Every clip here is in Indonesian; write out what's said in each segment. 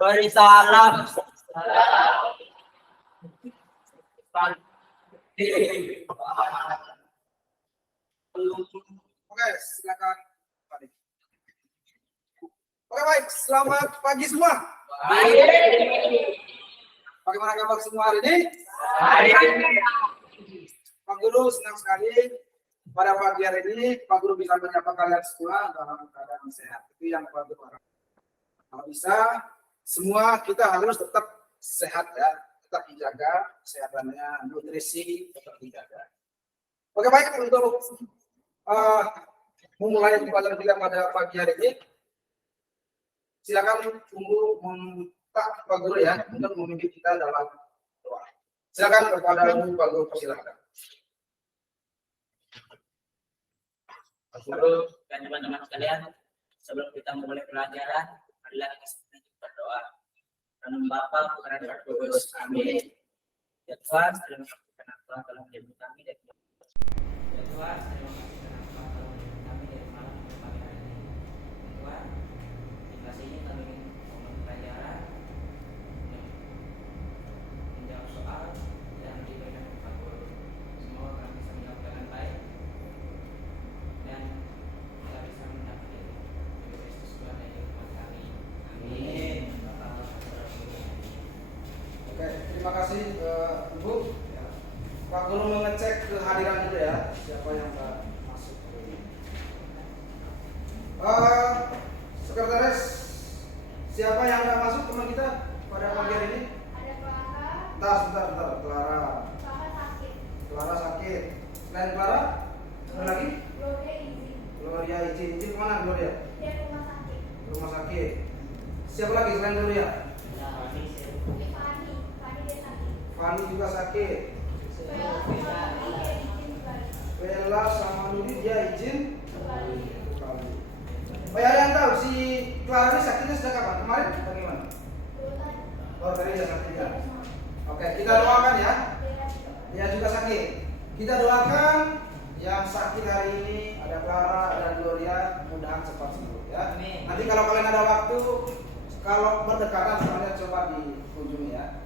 Beri salam. Oke, silakan. Oke, baik. Selamat pagi semua. Baik. Bagaimana kabar semua hari ini? Baik. Pak Guru, senang sekali pada pagi hari ini Pak Guru bisa menyapa kalian semua dalam keadaan sehat. Itu yang Pak Guru harapkan. Kalau bisa, semua kita harus tetap sehat ya, tetap dijaga kesehatannya, nutrisi tetap dijaga. Oke, baik, untuk memulai pelajaran kita pada pagi hari ini, silakan tunggu meminta Pak Guru ya untuk memimpin kita dalam doa. Silakan kepada Pak Guru, persilakan. Pak Guru dan teman-teman sekalian, sebelum kita memulai pelajaran, marilah kita berdoa. Dalam Bapa, Putra dan Roh Kudus. Amin. Ya Tuhan, terima kasih karena Tuhan telah menjemput kami dari ya Tuhan, terima kasih karena Tuhan telah menjemput kami dari malam ke pagi hari ini. Ya Tuhan, di kelas ini kami ingin memulai pelajaran, menjawab soal dan diberikan Pak Guru. Semoga kami bisa menjawab dengan baik dan kita bisa mendapat Kristus Tuhan dan Tuhan kami. Amin. Oke, terima kasih Ibu. Pak Guru mengecek kehadiran juga ya, siapa yang masuk hari ini. Sekretaris, siapa yang nggak masuk teman kita pada pagi hari ini? Ada Clara. Sebentar, Clara. Clara sakit. Clara sakit. Selain Clara, ada lagi? Gloria izin. Gloria izin kemana Gloria? Dia ke rumah sakit. Rumah sakit. Siapa lagi selain Gloria? Fani dia sakit. Fani juga sakit. Bella sama Nudi dia izin Bella sama Nudi dia izin kembali. Oh ya, ada yang tahu si Clara ini sakitnya sejak kapan? Kemarin? Bagaimana? Oh, tadi dia sakit ya. Oke, kita doakan ya. Dia juga sakit. Kita doakan yang sakit hari ini ada Clara, ada Gloria, mudah-mudahan cepat sembuh ya. Amin. Nanti kalau kalian ada waktu, kalau berdekatan kalian coba dikunjungi ya.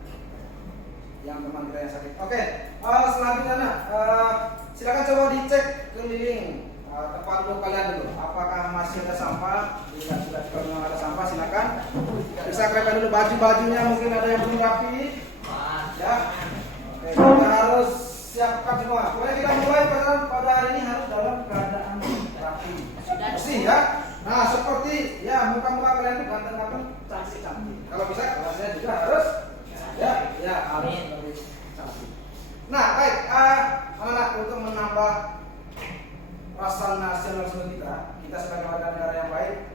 Yang teman kita yang sakit. Oke, selanjutnya silakan coba dicek keliling tempat duduk kalian dulu. Apakah masih ada sampah? Jika sudah memang ada sampah, silakan bisa kerjakan dulu baju-bajunya. Mungkin ada yang belum rapi, ya. Oke, kita harus siapkan semua. Pokoknya kita mulai pada hari ini harus dalam keadaan rapi, bersih ya. Nah, seperti ya muka-muka kalian itu ganteng-ganteng, cantik-cantik. Kalau bisa, kalau saya juga harus. Ya, harus lebih cantik. Nah, baik, anak-anak, untuk menambah rasa nasionalisme kita sebagai warga negara yang baik,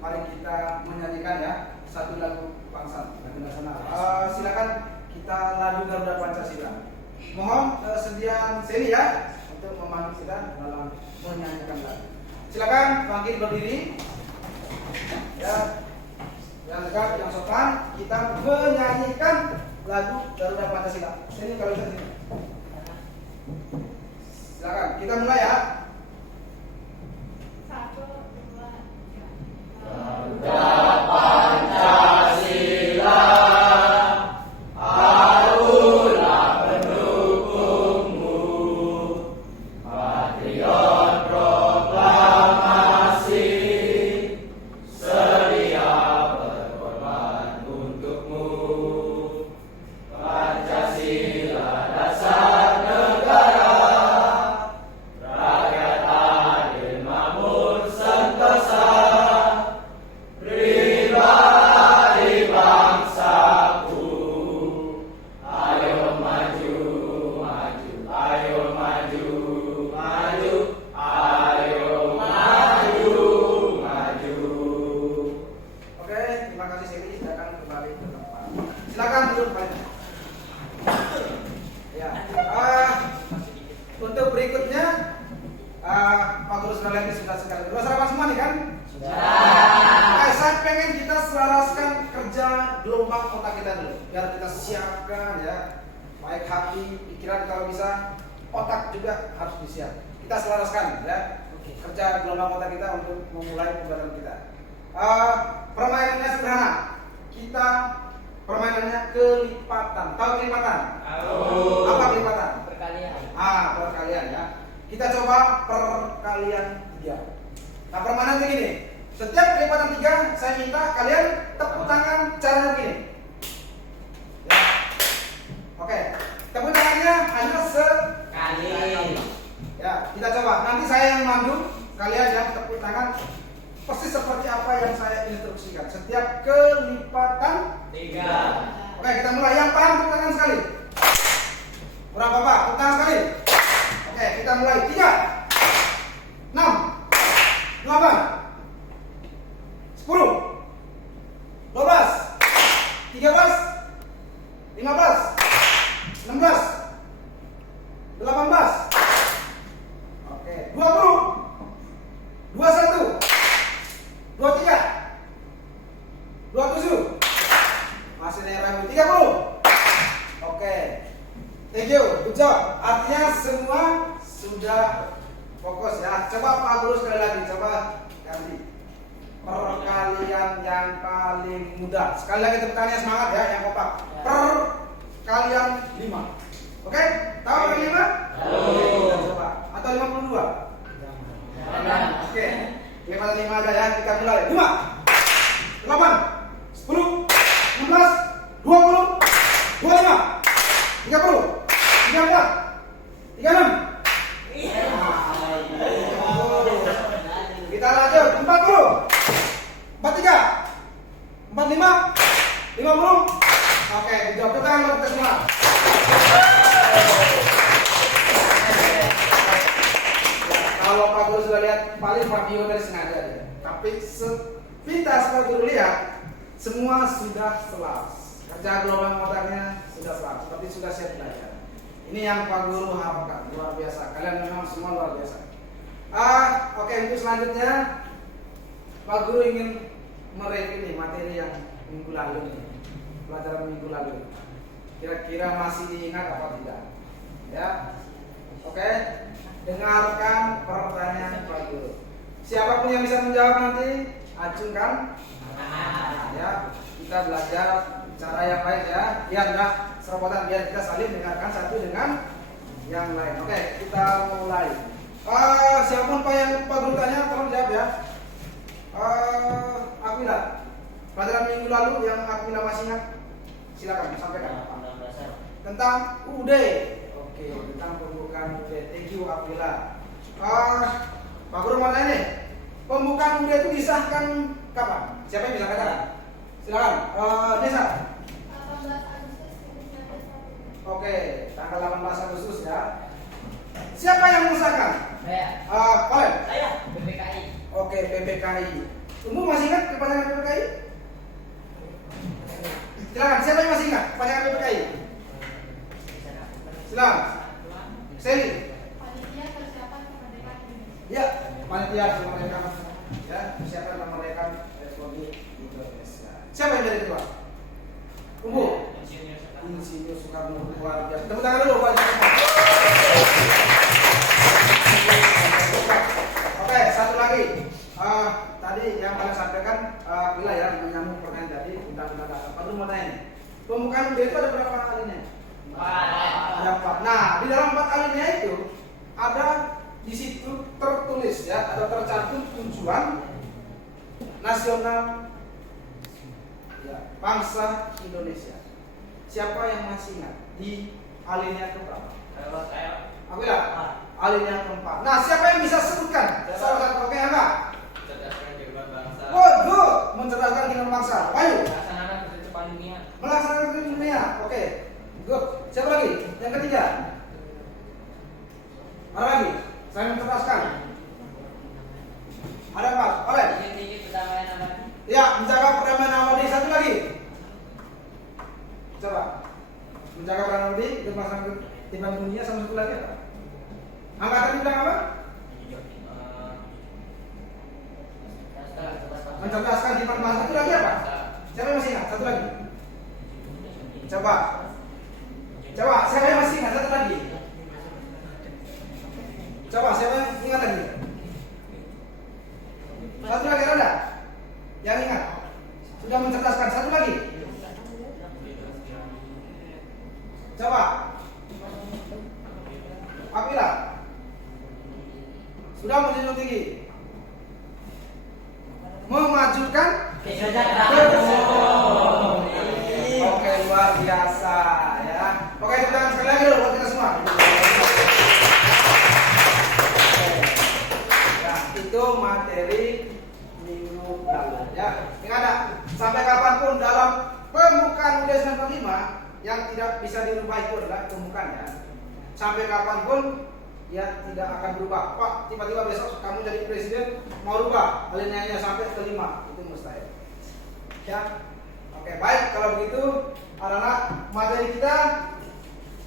mari kita menyanyikan ya satu lagu bangsa, lagu nasional. Silakan kita lagu Garuda Pancasila. Mohon sediaan sini ya untuk memandu kita dalam menyanyikan lagu. Silakan bangkit berdiri. Ya. Yang tegak, yang sopan, kita menyanyikan lagu Garuda Pancasila. Sini kalau bisa sini. Silakan, kita mulai ya. 1, 2, 3. Garuda Pancasila, akulah pendukungmu, patriot proklamasi, sedia berkorban untukmu. Pancasila dasar negara, rakyat adil makmur sentosa, pribadi bangsaku. Ayo maju, maju, ayo maju, maju, ayo maju, maju. Oke, terima kasih Siri. Silakan kembali ke tempat. Silakan duduk kembali. Ya. Untuk berikutnya, Pak Guru sekalian sudah sekali. Sudah sarapan semua nih kan? Sudah. Saya pengen kita selaraskan kerja gelombang otak kita dulu, biar kita siapkan ya, baik hati, pikiran, kalau bisa otak juga harus disiap. Kita selaraskan ya, kerja gelombang otak kita untuk memulai pembelajaran kita. Permainannya sederhana. Kita permainannya kelipatan. Tahu kelipatan? Apa kelipatan? Perkalian. Perkalian ya. Kita coba perkalian 3. Nah, permainan begini. Setiap kelipatan 3, saya minta kalian tepuk tangan caranya begini. Ya. Oke. Tepuk tangannya hanya sekali. Ya, kita coba. Nanti saya yang mandu, kalian yang tepuk tangan persis seperti apa yang saya instruksikan. Setiap kelipatan 3. Oke, kita mulai. Yang paham tepuk tangan sekali. Kurang apa? Tepuk tangan sekali. Oke, kita mulai. 3, 6, 8, 10, 12, 13, 15, 16, 18. Oke, 20, 21, 23, 27, masih ada 30. Oke, thank you, good job. Artinya semua sudah fokus ya. Coba Pak Guru sekali lagi, coba ganti. Perkalian yang paling mudah. Sekali lagi tepuk tangannya semangat ya, yang kompak. Perkalian 5. Oke, tahu perkalian 5? Kita coba. Atau 52? Oke. Kelipatan 5 aja ya, kita mulai. 5, 8, 10, 16, 20, 25, 30, 34, 36. Kita lanjut. 40, 43, 45, 50. Oke, jawab tangan buat kita semua. Kalau Pak Guru sudah lihat, paling video dari sengaja ya. Tapi sepintas Pak Guru lihat, semua sudah selaras. Kerja gelombang motornya sudah selaras, seperti sudah siap belajar. Ini yang Pak Guru harapkan, luar biasa. Kalian memang semua luar biasa. Oke, untuk selanjutnya Pak Guru ingin mereview materi yang minggu lalu nih, pelajaran minggu lalu. Kira-kira masih diingat apa tidak? Ya, oke. Dengarkan pertanyaan Pak Guru. Siapapun yang bisa menjawab nanti acungkan. Ya, kita belajar cara yang baik ya. Biar enggak serobotan, biar kita saling dengarkan satu dengan yang lain. Oke, kita mulai. Siapapun Pak yang Pak Guru tanya, tolong jawab ya. Aquila, pelajaran minggu lalu yang Aquila masih ingat, silakan sampaikan. Tentang UD. Oke, tentang pembukaan UD. Thank you Aquila. Pak Guru mau tanya nih, pembukaan UD itu disahkan kapan? Siapa yang bisa katakan? Silakan. Nesa. 18 Agustus 1945. Oke, tanggal 18 Agustus ya. Siapa yang mengesahkan? Saya. Kalian? Saya. BPKI. Oke, PPKI. Umum masih ingat kepanjangan PPKI? Silakan, siapa yang masih ingat kepanjangan PPKI? Silakan. Seli. Panitia Persiapan Kemerdekaan Indonesia. Ya, panitia kemerdekaan. Ya, persiapan kemerdekaan Republik Indonesia. Siapa yang jadi ketua? Umbu. Insinyur Soekarno, luar biasa. Tepuk tangan dulu Pak. Oke, satu lagi. Tadi yang kalian sampaikan bila ya menyambung pertanyaan tadi undang-undang dasar. Pak Guru mau tanya nih. Pembukaan UD itu ada berapa alinea? 4. Ada 4. Nah, di dalam 4 alinea itu ada di situ tertulis ya, atau tercantum tujuan nasional ya, bangsa Indonesia. Siapa yang masih ingat di alinea keberapa? Aku ya, alinea keempat. Nah, siapa yang bisa sebutkan? Salah satu. Oke, enggak? Waduh, mencerdaskan kehidupan bangsa. Ayo. Melaksanakan kehidupan dunia. Oke. Good. Siapa lagi? Yang ketiga. Ada lagi? Saya mencerdaskan. Ada 4. Oleh. Ya, menjaga perdamaian abadi. Satu lagi. Coba. Menjaga perdamaian abadi, ikut melaksanakan kehidupan dunia, sama satu lagi apa? Angkatan dibilang apa? Mencerdaskan kehidupan bangsa. Satu lagi apa? Siapa yang masih ingat? Satu lagi. Coba. Siapa yang masih ingat? Satu lagi. Coba, siapa yang ingat lagi? Satu lagi ada? Yang mewujudkan Kesejahteraan umum. Oke, luar biasa ya. Oke, tepuk tangan sekali lagi dulu buat kita semua. Oke. Ya, itu materi minggu lalu ya. Ingat tak? Sampai kapanpun dalam pembukaan UD 95 yang tidak bisa dirubah itu adalah pembukaannya. Sampai kapanpun ya tidak akan berubah. Pak, tiba-tiba besok kamu jadi presiden mau rubah alineanya sampai ke 5, itu mustahil. Ya. Oke, baik, kalau begitu anak-anak, materi kita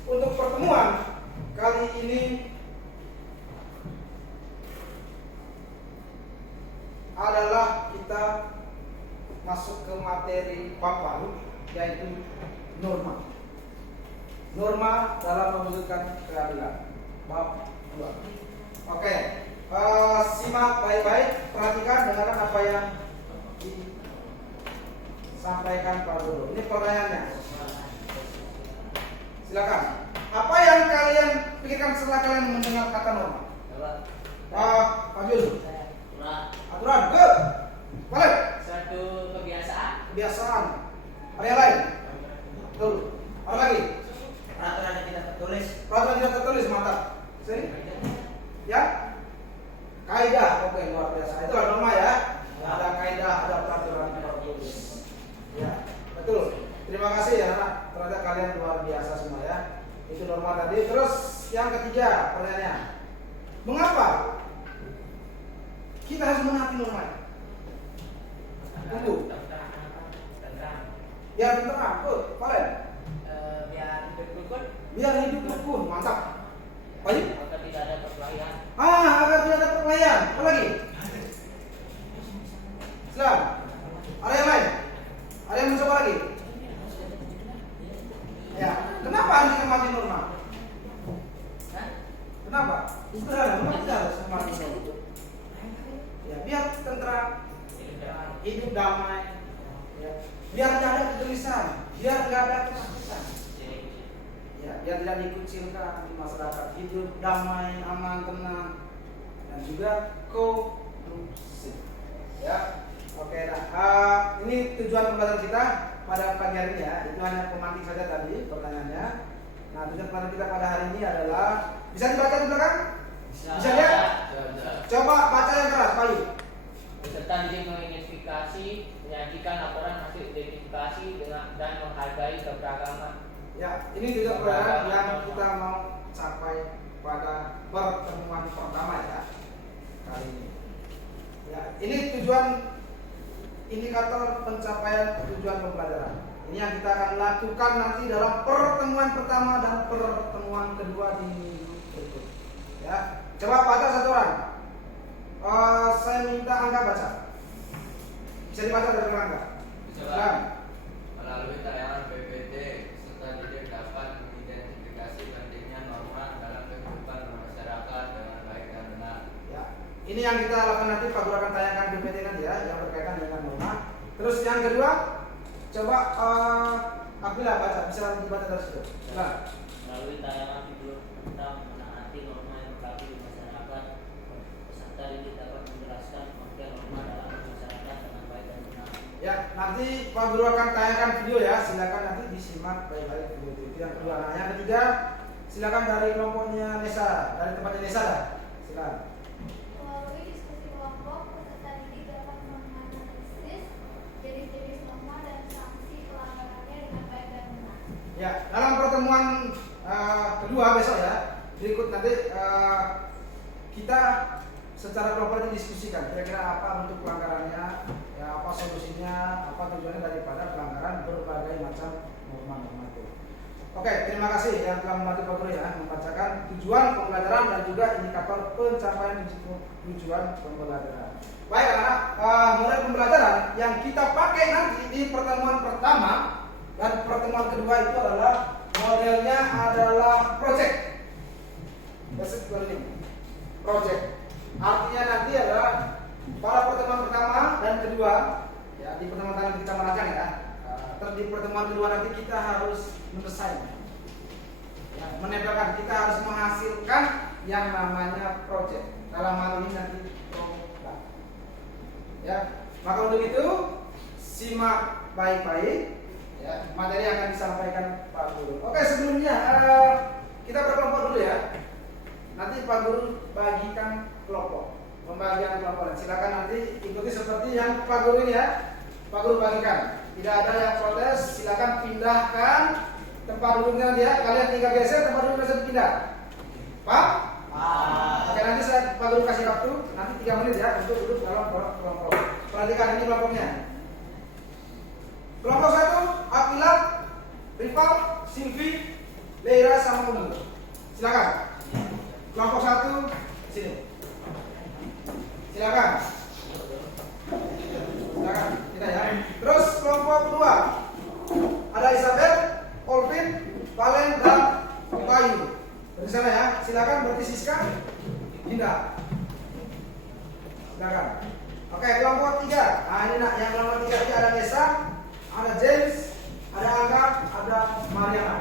untuk pertemuan kali ini adalah kita masuk ke materi bab baru, yaitu norma. Norma dalam mewujudkan keadilan. Bab 2. Oke, simak baik-baik, perhatikan dengarkan apa yang disampaikan Pak Guru. Ini pertanyaannya. Silakan. Apa yang kalian pikirkan setelah kalian mendengar kata norma? Pak Jul. Aturan. Good. Balik. Suatu kebiasaan. Kebiasaan. Ada yang lain? Betul. Apa lagi? Peraturan yang tidak tertulis. Peraturan tidak tertulis, mantap. Sini. Ya. Kaidah. Oke, luar biasa. Itulah norma ya. Ada kaidah, ada peraturan tertulis. Ya, betul. Terima kasih ya anak. Ternyata kalian luar biasa semua ya. Itu norma tadi. Terus yang ketiga pertanyaannya, mengapa kita harus menaati norma? Tunggu. Biar tenang, good. Valen. Biar hidup rukun. Biar hidup rukun, mantap. Baik. Agar tidak ada perkelahian. Agar tidak ada perkelahian. Apa lagi? Silakan. Ada yang lain? Ada yang mencoba lagi? Ya. Kenapa harus kita mati norma? Kenapa? Sederhana. Kenapa kita harus mati norma? Ya, biar tentram, hidup damai. Ya. Biar tidak ada kegelisahan, biar tidak ada ketakutan. Ya, biar tidak dikucilkan di masyarakat, hidup damai, aman, tenang, dan juga kondusif. Ya. Oke, nah ini tujuan pembelajaran kita pada pagi hari ini ya. Itu hanya pemantik saja tadi pertanyaannya. Nah, tujuan pembelajaran kita pada hari ini adalah, bisa dibaca di belakang? Bisa lihat? Coba baca yang keras, Bayu. Peserta didik mengidentifikasi, menyajikan laporan hasil identifikasi dan menghargai keberagaman. Ya, ini juga pelajaran yang kita mau capai pada pertemuan pertama ya kali ini. Ya, ini tujuan indikator pencapaian tujuan pembelajaran. Ini yang kita akan lakukan nanti dalam pertemuan pertama dan pertemuan kedua di minggu berikut. Ya, coba baca satu orang. Saya minta Angga baca. Bisa dibaca dari Angga. Silakan. Melalui tayangan PPT, peserta didik dapat mengidentifikasi pentingnya norma dalam kehidupan masyarakat dengan baik dan benar. Ya, ini yang kita lakukan nanti, Pak Guru akan tayangkan PPT nanti ya, yang berkaitan dengan norma. Terus yang kedua, coba Abdullah baca, bisa dibaca dari situ. Silakan. Melalui tayangan video tentang menaati norma yang berlaku di masyarakat, peserta didik dapat menjelaskan pengertian norma dalam masyarakat dengan baik dan benar. Ya, nanti Pak Guru akan tayangkan video ya, silakan nanti disimak baik-baik video itu. Yang kedua, nah yang ketiga, silakan dari kelompoknya Nesa, dari tempatnya Nesa, silakan. Melalui diskusi kelompok, peserta didik dapat menganalisis jenis-jenis norma dan sanksi pelanggarannya dengan baik dan benar. Ya, dalam pertemuan kedua besok ya, berikut nanti kita secara kelompok didiskusikan kira-kira apa untuk pelanggarannya, ya apa solusinya, apa tujuannya daripada pelanggaran berbagai macam norma-norma itu. Oke, terima kasih yang telah membantu Pak Guru ya membacakan tujuan pembelajaran dan juga indikator pencapaian tujuan pembelajaran. Baik anak-anak, model pembelajaran yang kita pakai nanti di pertemuan pertama dan pertemuan kedua itu adalah modelnya adalah project. Basic learning. Project. Artinya nanti adalah pada pertemuan pertama dan kedua ya, di pertemuan pertama kita merancang ya. Terus di pertemuan kedua nanti kita harus mendesain, ya, menempelkan, kita harus menghasilkan yang namanya project. Dalam hal ini nanti program. Ya, Maka untuk itu simak baik-baik ya, materi yang akan disampaikan Pak Guru. Oke, sebelumnya kita berkelompok dulu ya. Nanti Pak Guru bagikan kelompok, pembagian kelompok. Silakan nanti ikuti seperti yang Pak Guru ini ya. Pak Guru bagikan. Tidak ada yang protes, silakan pindahkan tempat duduknya nanti ya. Kalian tinggal geser, tempat duduknya bisa dipindah. Pak? Oke, nanti Pak Guru kasih waktu nanti 3 menit ya untuk duduk dalam kelompok. Perhatikan ini kelompoknya. Kelompok 1, Akila, Rival, Silvi, Leira sama Munir. Silakan. Kelompok 1 sini. Silakan. Silakan. Kita ya. Terus kelompok 2 ada Isabel, Olvin, Valen dan Bayu. Dari sana ya. Silakan berarti Siska, Dinda. Silakan. Oke, kelompok 3. Nah, ini nak yang kelompok 3 ini ada Nesa, ada James, ada Angga, ada Mariana.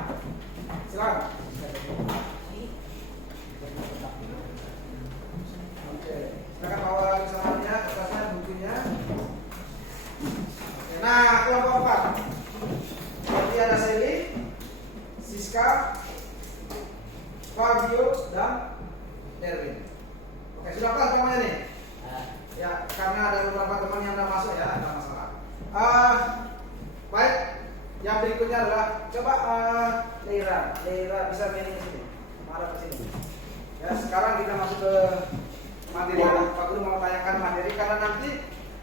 Silakan. Oke, silakan bawa kesannya, kertasnya, bukunya. Oke, nah, kelompok 4. Berarti ada Sally, Siska, Fabio dan Erwin. Oke, sudah kelas semuanya nih. Ya, karena ada beberapa teman yang tidak masuk ya, tidak masalah. Baik, yang berikutnya adalah coba Leira bisa main ke sini, marah ke sini. Ya, sekarang kita masuk ke materi. Pak Guru mau tanyakan materi karena nanti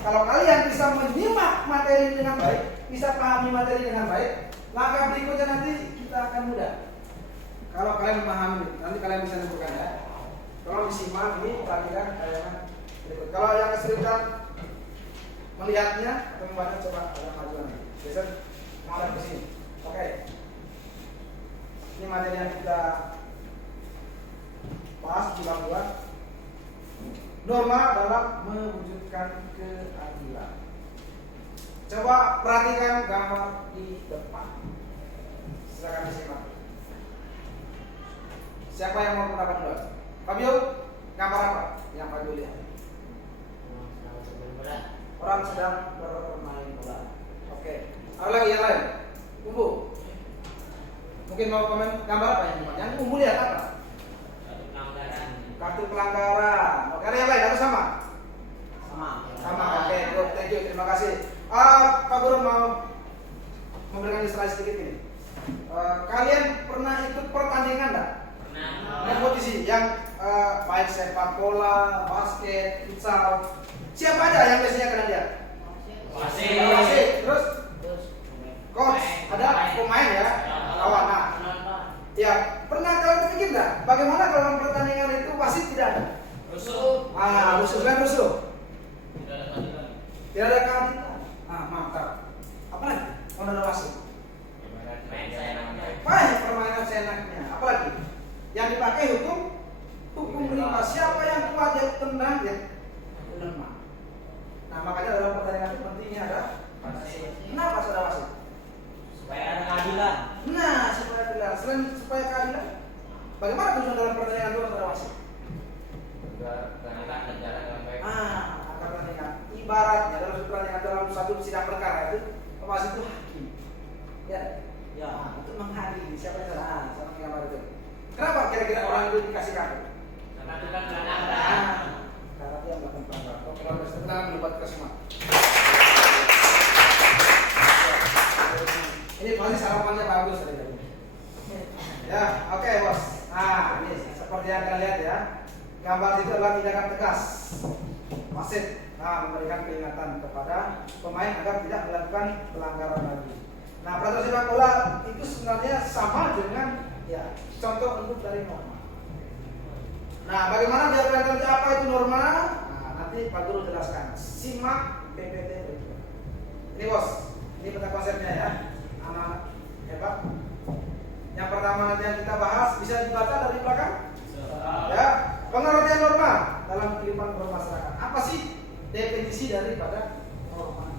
kalau kalian bisa menyimak materi dengan baik, bisa pahami materi dengan baik, langkah berikutnya nanti kita akan mudah. Kalau kalian memahami, nanti kalian bisa nentukan ya. Kalau disimak ini perhatikan tayangan berikut. Kalau yang kesulitan melihatnya atau membaca coba ada majuan. Geser menghadap ke sini. Oke. Ini materi yang kita bahas di bab 2. Norma dalam mewujudkan keadilan. Coba perhatikan gambar di depan. Silakan disimak. Siapa yang mau pendapat dulu? Fabio, gambar apa yang Fabio lihat? Orang sedang bermain bola. Oke. Ada lagi yang lain? Umbu. Mungkin mau komen gambar apa yang Yang Umbu lihat apa? Kartu pelanggaran. Oke, ada yang lain atau sama? Sama. Oke, good. Thank you. Terima kasih. Pak Guru mau memberikan ilustrasi sedikit ini. Kalian pernah ikut pertandingan enggak? Kompetisi yang baik sepak bola, basket, futsal. Siapa aja yang biasanya kena lihat? Wasit. Terus coach, ada pemain ya, lawan. Nah, ya pernah kalian pikir nggak? Bagaimana kalau dalam pertandingan itu wasit tidak ada? Rusuh. Rusuh kan rusuh. Tidak ada keadilan. Mantap. Apa lagi? Kalau ada wasit? Permainan seenaknya. Apa lagi? Yang dipakai hukum rimba. Siapa yang kuat dia tendang dia lemah. Nah, makanya dalam pertandingan itu pentingnya ada wasit. Kenapa saudara wasit? Supaya ada keadilan. Nah, supaya keadilan. Selain supaya keadilan, bagaimana tujuan dalam pertandingan itu saudara wasit? Agar negara dengan baik. Agar pertandingan. Ibaratnya dalam pertandingan dalam satu sidang perkara itu, wasit itu hakim. Ya. Untuk menghadiri siapa yang salah sama gambar itu. Kenapa kira-kira orang itu dikasih kartu? Karena itu kan pelanggaran. Karena dia melakukan pelanggaran. Oke, kalau bersetelah melibat kesema. Ini pasti sarapannya bagus tadi. Ya, oke bos. Nah, ini seperti yang kalian lihat ya. Gambar itu adalah tindakan tegas. Wasit memberikan peringatan kepada pemain agar tidak melakukan pelanggaran lagi. Nah, peraturan sepak bola itu sebenarnya sama dengan ya contoh untuk dari norma. Nah, bagaimana biar kalian tahu apa itu norma? Nah, nanti Pak Guru jelaskan. Simak PPT berikut. Ini bos, ini peta konsepnya ya. Anak-anak hebat. Yang pertama nanti yang kita bahas bisa dibaca dari belakang. Ya, pengertian norma dalam kehidupan bermasyarakat. Apa sih definisi daripada norma?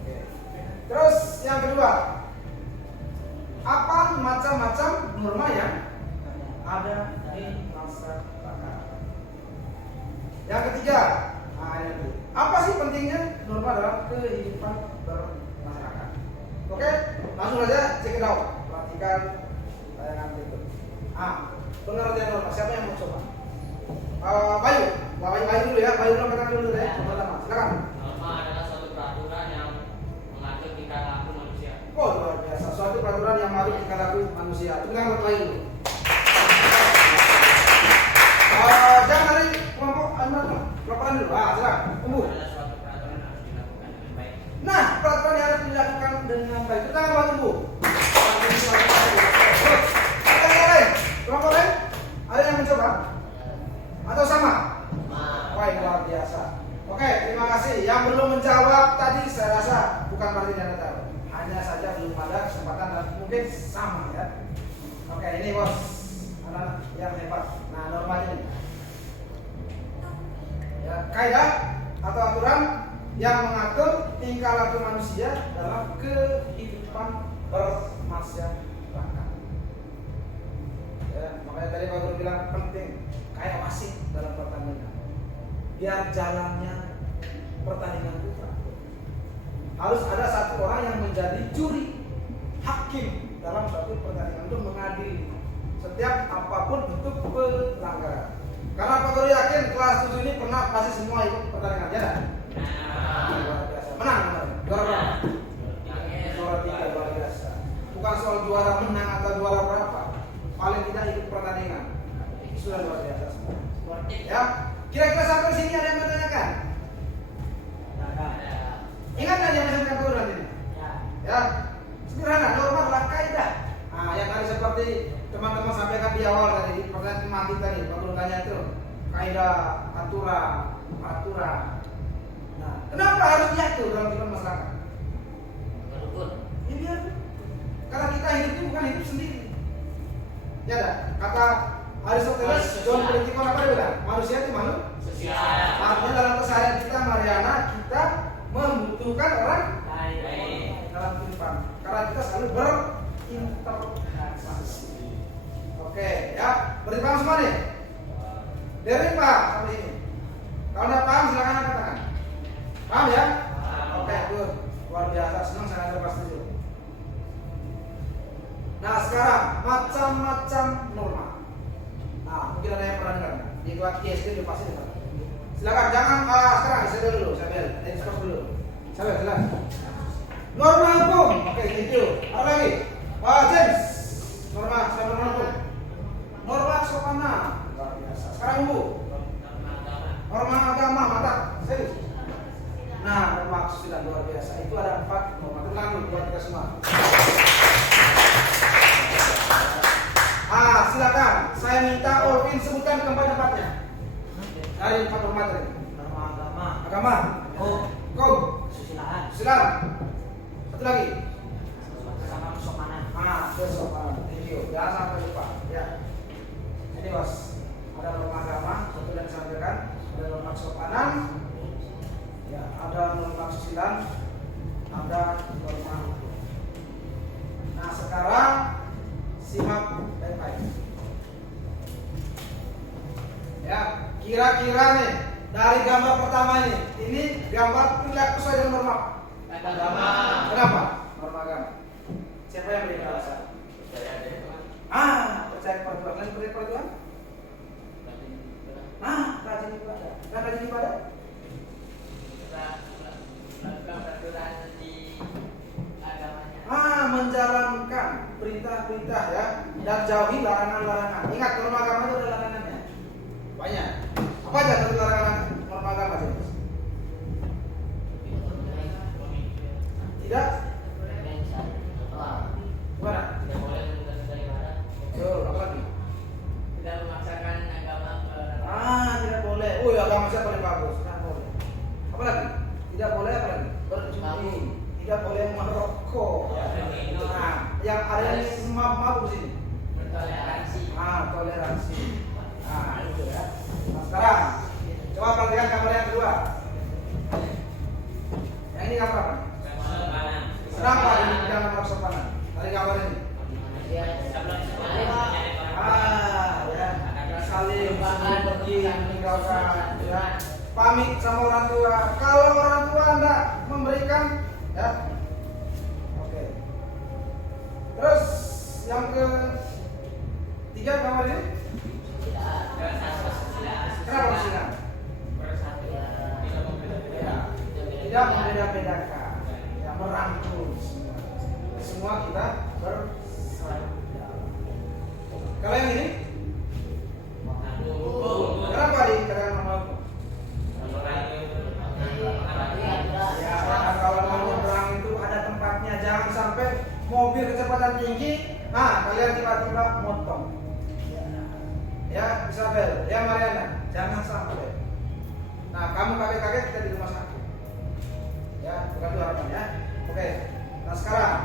Oke. Terus yang kedua, apa macam-macam norma yang ada di masyarakat? Yang ketiga, ini apa sih manusia. Tepuk tangan buat dulu. Jangan dari kelompok laporan dulu. Silakan. Tunggu. Adalah suatu peraturan yang harus dilakukan dengan baik. Nah, peraturan yang harus dilakukan dengan baik. Tepuk tangan buat tunggu. Ada yang lain? Kelompok lain? Ada yang mencoba? Atau sama? Baik, luar biasa. Oke, terima kasih. Yang belum menjawab tadi saya rasa bukan berarti Anda tahu. Hanya saja belum ada kesempatan dan mungkin sama ya. Oke, ini bos, anak yang hebat. Nah, normanya ini. Ya, kaidah atau aturan yang mengatur tingkah laku manusia dalam kehidupan bermasyarakat. Ya, makanya tadi Pak Guru bilang penting kayak wasit dalam pertandingan. Biar jalannya pertandingan itu teratur. Harus ada satu orang yang menjadi juri, hakim dalam suatu pertandingan itu mengadili setiap apapun bentuk pelanggaran. Karena Pak Guru yakin kelas 7 ini pernah pasti semua ikut pertandingan ya. Luar biasa. Menang, juara berapa? Juara 3, luar biasa. Bukan soal juara menang atau juara berapa, paling tidak ikut pertandingan. Sudah luar biasa semua. Ya. Kira-kira sampai sini ada yang bertanyakan? Ingat nggak yang saya aturan ini? Ya, sederhana, normal lah kaidah. Nah, yang tadi seperti teman-teman sampaikan di awal tadi, pertanyaan mati tadi, Pak Guru tanya itu kaidah, aturan. Nah, kenapa harus diatur dalam kehidupan masyarakat? Ya biar, karena kita hidup itu bukan hidup sendiri. Ya dah, kata Aristoteles, John Politikon apa dia bilang? Manusia itu makhluk sosial. Artinya dalam keseharian kita, Mariana, kita membutuhkan orang lain dalam kehidupan. Karena kita selalu berinteraksi. Oke, ya, berarti paham semua nih? Dari Pak sampai ini. Kalau tidak paham silakan angkat tangan. Paham ya? Oke, good. Luar biasa, senang saya ada pasti itu. Nah, sekarang macam-macam norma. Nah, mungkin ada yang pernah dengar di kelas ISD itu pasti dengar. Silakan, jangan sekarang saya dulu, saya bel, ekspos dulu. Saya silakan. Norma hukum, oke, thank you. Apa lagi? Pak James, norma hukum. Norma kesopanan, luar biasa. Sekarang Bu, norma agama, mantap, serius. Nah, norma kesusilaan luar biasa. Itu ada 4 norma. Tenang dulu buat kita semua. Silakan. Saya minta Olvin sebutkan tempat-tempatnya. Dari 4 norma tadi. Norma Agama. Hukum. Kesusilaan. Satu lagi. sama kesopanan. Kesopanan. Thank you. Jangan sampai lupa. Ya. Ini bos. Ada norma agama. Satu yang disampaikan. Ada norma kesopanan. Ya. Ada norma kesusilaan. Ada norma hukum. Nah, sekarang simak baik-baik. Ya, kira-kira nih dari gambar pertama ini gambar perilaku sesuai dengan norma agama. Kenapa? Norma agama. Siapa yang beri alasan? Percaya kepada Tuhan. Lain percaya kepada Tuhan? Rajin ibadah. Dan rajin ibadah? Menjalankan perintah-perintah ya dan jauhi larangan-larangan. Ingat, norma agama itu ada larangannya. Banyak. Apa aja dari larangan norma agama? Tidak? Gimana? Betul, apa lagi? Tidak memaksakan agama ke Tidak boleh. Agama saya paling bagus. Tidak boleh. Apa lagi? Tidak boleh apa lagi? Berjudi. Tidak boleh merokok. Nah, yang ada ini mabuk di sini. bertoleransi. Toleransi. Nah, itu ya. Nah, sekarang coba perhatikan gambar yang kedua. Yang ini gambar apa? Kenapa ini dalam kesopanan? Dari gambar ini. Ya. Saling pergi meninggalkan, ya. Pamit sama orang tua. Kalau orang tua Anda memberikan, ya. Oke. Terus yang ketiga gambar ini. Kenapa kesusilaan? Ya, tidak membeda-bedakan, ya, merangkul semua. Semua kita bersama. Kalau yang ini? Kenapa dikatakan nama hukum? Ya, kalau mau nyebrang itu ada tempatnya. Jangan sampai mobil kecepatan tinggi, kalian tiba-tiba motong. Ya, Isabel, ya Mariana, jangan sampai. Nah, kamu kaget-kaget kita di rumah sakit. Ya, bukan itu harapannya. Oke. Nah, sekarang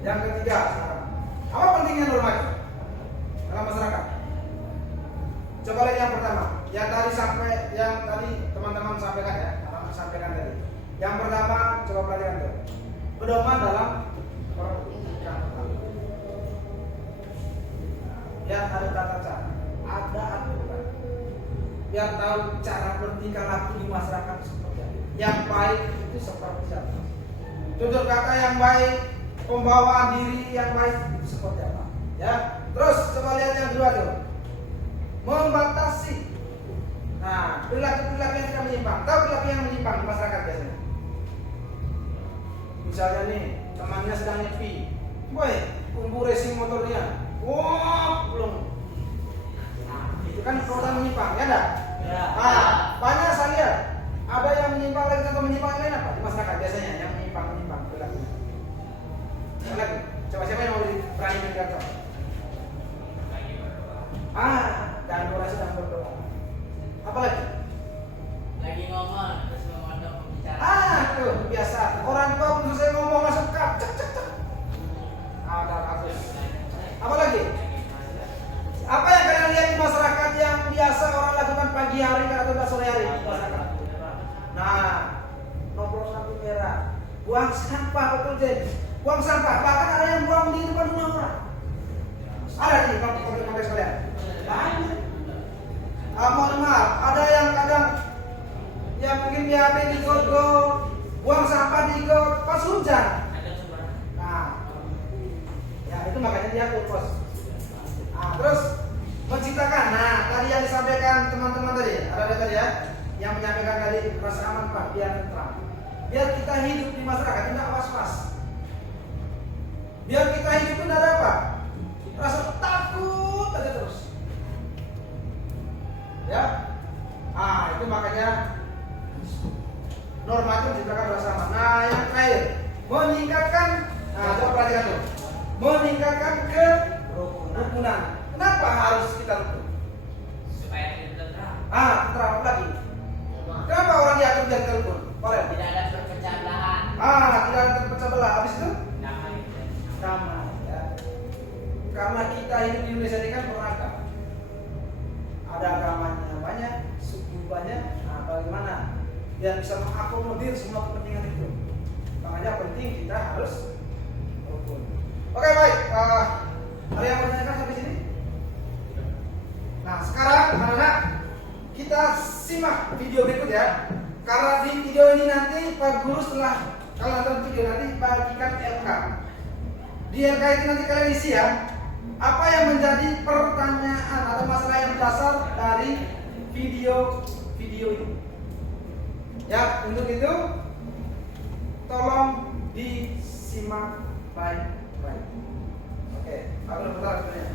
yang ketiga sekarang. Apa pentingnya norma itu dalam masyarakat? Coba lihat yang pertama. Yang tadi teman-teman sampaikan ya, anak sampaikan tadi. Yang pertama coba pelajari itu. Pedoman dalam pernikahan. Biar ada tata cara, ada aturan. Biar tahu cara bertingkah laku di masyarakat seperti apa. Yang baik itu seperti apa? Tutur kata yang baik, pembawaan diri yang baik itu seperti apa? Ya. Terus coba lihat yang kedua tuh. Membatasi. Nah, perilaku-perilaku yang tidak menyimpang. Tahu perilaku yang menyimpang di masyarakat biasanya? Misalnya nih, temannya sedang nyepi. Boy, kumpul racing motornya. Wah, belum. Nah, itu kan perbuatan menyimpang, ya enggak? Ya. Banyak saya lihat. Ada yang menyimpang lagi, contoh menyimpang lain apa? Di masyarakat biasanya yang menyimpang perilakunya. Yang lagi, coba siapa yang mau berani berkata? Dan orang sedang berdoa. Apa lagi? Lagi ngomong terus memotong pembicaraan. Tuh biasa. Orang tua belum selesai ngomong langsung cek. Ada kasus. Apa lagi? Apa yang kalian lihat di masyarakat yang biasa orang lakukan pagi hari atau sore hari di masyarakat? Nah, nomor satu merah. Buang sampah, betul Jen. Buang sampah. Bahkan ada yang buang di depan rumah orang. Ada di konteks kalian. Banyak. Mohon maaf, ada yang kadang yang mungkin BAB di got, buang sampah di got pas hujan. Nah, ya itu makanya diatur bos. Terus menciptakan. Nah, tadi yang disampaikan teman-teman tadi, ada tadi ya, yang menyampaikan tadi rasa aman Pak, biar tenang. Biar kita hidup di masyarakat tidak was-was. Biar kita hidup itu tidak ada apa? Rasa takut aja terus. Ya, itu makanya normatif menciptakan rasa aman. Nah, yang terakhir meningkatkan, coba perhatikan tuh, meningkatkan kerukunan. Kenapa harus kita rukun? Supaya hidup tentram. Tentram lagi. Kenapa orang diatur biar rukun? Boleh? Tidak ada perpecah belahan. Tidak ada terpecah belah. Habis itu? Damai. Ya. Karena kita hidup di Indonesia ini kan beragam. Ada agamanya banyak, suku banyak. Nah, bagaimana biar bisa mengakomodir semua kepentingan itu? Makanya penting kita harus rukun. Oke, baik. Ada yang bertanyakan sampai sini? Nah, sekarang anak-anak kita simak video berikut ya. Karena di video ini nanti Pak Guru setelah kalau nonton video nanti bagikan LK. Di LK itu nanti kalian isi ya. Apa yang menjadi pertanyaan atau masalah yang dasar dari video ini? Ya, untuk itu tolong disimak baik-baik. Oke, aku udah putar videonya.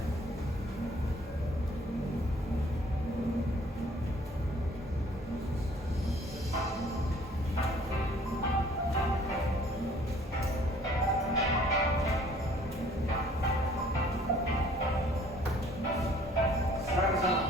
Sekarang di sana.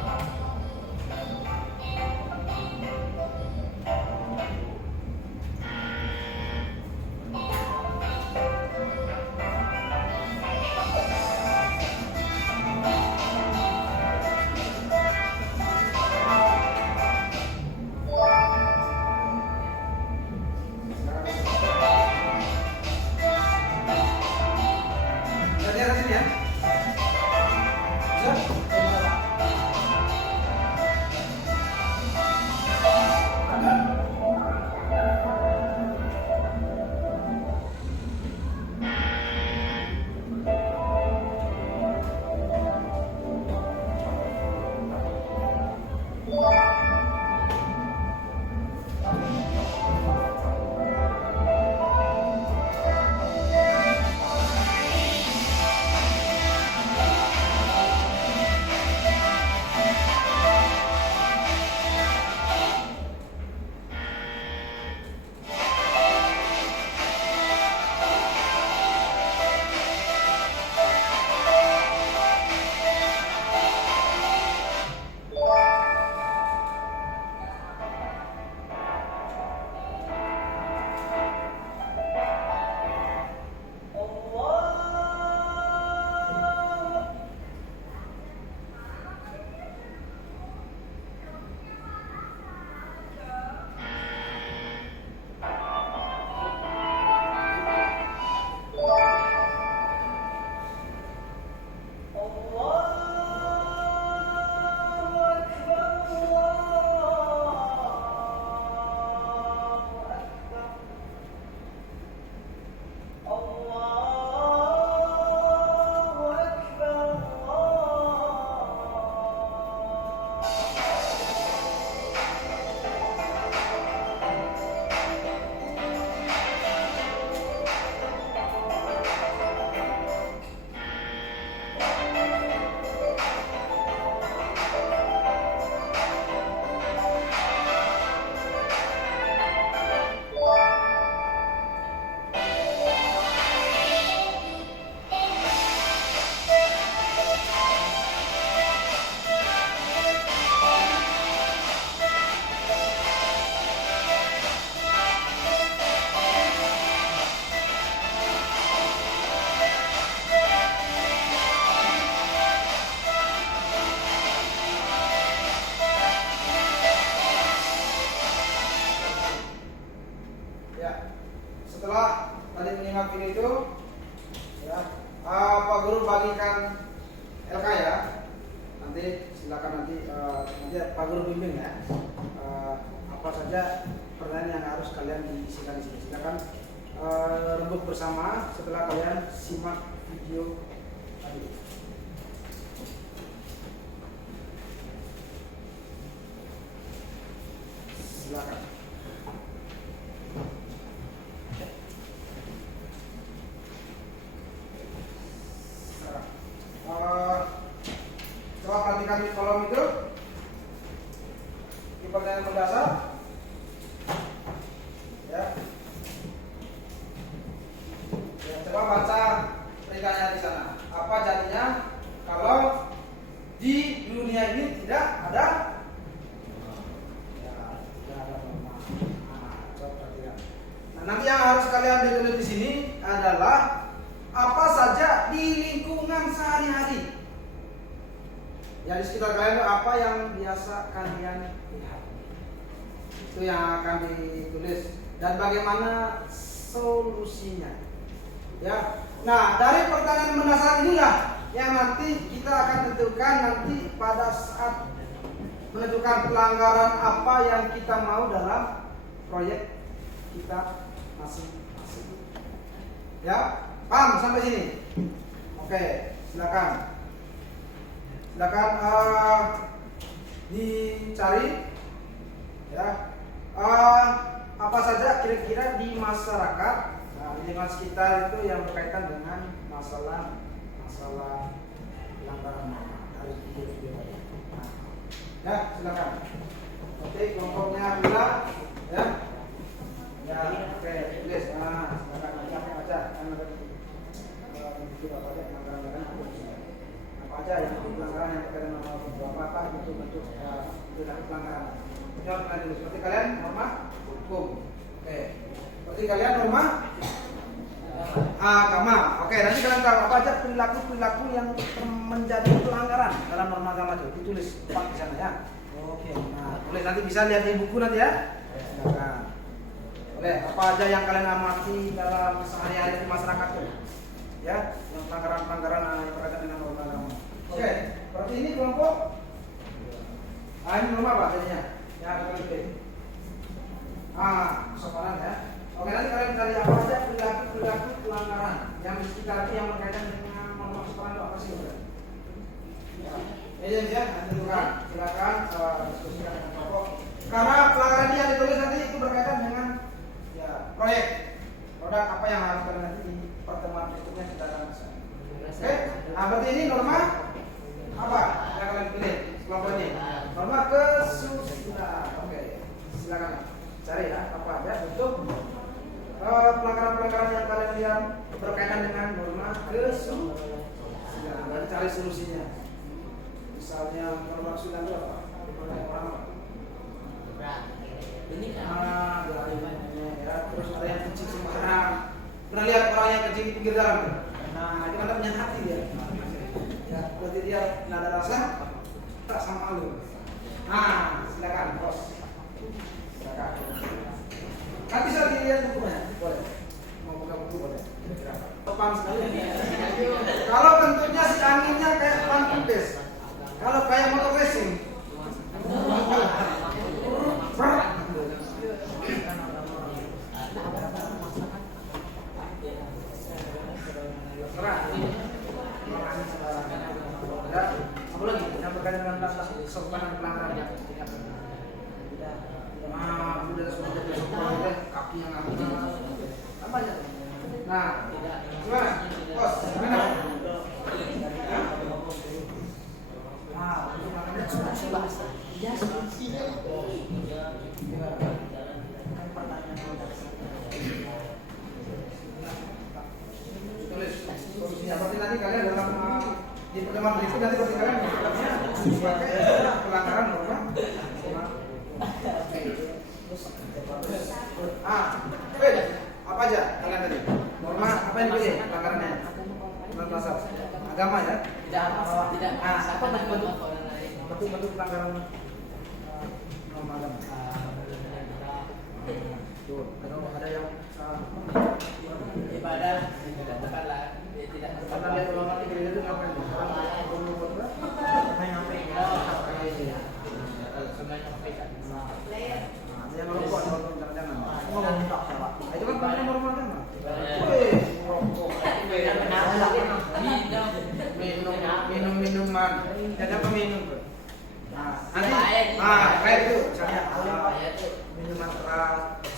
tadi menyimak video itu, ya, Pak Guru bagikan LK ya. Nanti silakan nanti Pak Guru bimbing ya. Apa saja pertanyaan yang harus kalian diisikan di sini. Silakan rembuk bersama setelah kalian simak video tadi. Silakan. Coba perhatikan di kolom itu. Di pertanyaan mendasar. Ya. Ya, coba baca pertanyaan di sana. Apa jadinya kalau di dunia ini tidak ada? Ya, tidak ada norma. Coba perhatikan. Nah, nanti yang harus kalian ditulis di sini adalah apa saja di lingkungan sehari-hari. Ya, di sekitar kalian itu apa yang biasa kalian lihat. Itu yang akan ditulis dan bagaimana solusinya. Ya. Nah, dari pertanyaan mendasar inilah yang nanti kita akan tentukan nanti pada saat menentukan pelanggaran apa yang kita mau dalam proyek kita masing-masing. Ya, paham sampai sini? Oke, silakan. Silakan dicari ya apa saja kira-kira di masyarakat, di lingkungan sekitar itu yang berkaitan dengan masalah pelanggaran norma dari video tadi. Ya, silakan. Oke, kelompoknya bila ya. Ya, oke, tulis. Silakan baca. Apa aja yang pelanggaran yang berkaitan dengan beberapa apa bentuk perilaku pelanggaran. Contohnya dulu seperti kalian norma hukum. Oke. Seperti kalian norma agama. Oke, nanti kalian tahu apa aja perilaku yang menjadi pelanggaran dalam norma agama itu. Ditulis tepat di sana ya. Oke. Nah, tulis nanti bisa lihat di buku nanti ya. Silakan. Oke, apa aja yang kalian amati dalam sehari-hari di masyarakat itu? Ya, yang pelanggaran-pelanggaran yang berkaitan dengan norma agama. Oke, seperti ini kelompok. Ini norma apa jadinya? Ya, kalian kesopanan ya. Oke, nanti kalian cari apa aja perilaku pelanggaran yang di sekitar itu yang berkaitan dengan norma kesopanan itu apa sih? Ya, ini ya, tentukan. Silakan diskusikan dengan kelompok. Karena pelanggaran ini yang ditulis nanti itu berkaitan dengan ya proyek produk apa yang harus kalian nanti di pertemuan berikutnya kita akan bahas. Oke, nah berarti ini norma apa yang kalian pilih kelompok ini? Norma kesusilaan. Oke, silakan cari ya apa aja bentuk pelanggaran-pelanggaran yang kalian lihat berkaitan dengan norma kesusilaan. Berarti cari solusinya. Misalnya norma kesusilaan itu apa? Orang ini ya, terus ada yang kencing sembarang. Pernah lihat orang yang kencing di pinggir jalan? Nah, itu kan punya hati dia. Ya, berarti dia nggak ada rasa, tak sama malu. Nah, silakan bos. Silakan. Kan bisa dilihat bukunya, boleh. Mau buka buku boleh. Paham sekali. Kalau bentuknya si anginnya kayak pampipes. Kalau kayak motor racing. Apa lagi yang berkaitan dengan kesopanan pelanggaran ya? Udah semuanya kesopanan kaki yang aman. Apa aja? Nah, gimana? Bos, gimana? Ya, tulis solusinya. Berarti nanti kalian dalam di pertemuan berikut nanti berarti kalian pakai pelanggaran norma. Apa aja kalian tadi? Norma apa yang dipilih pelanggarannya? Pasal agama ya? Tidak. Apa bentuk pelanggaran norma agama? Tuh, kalau ada yang salah.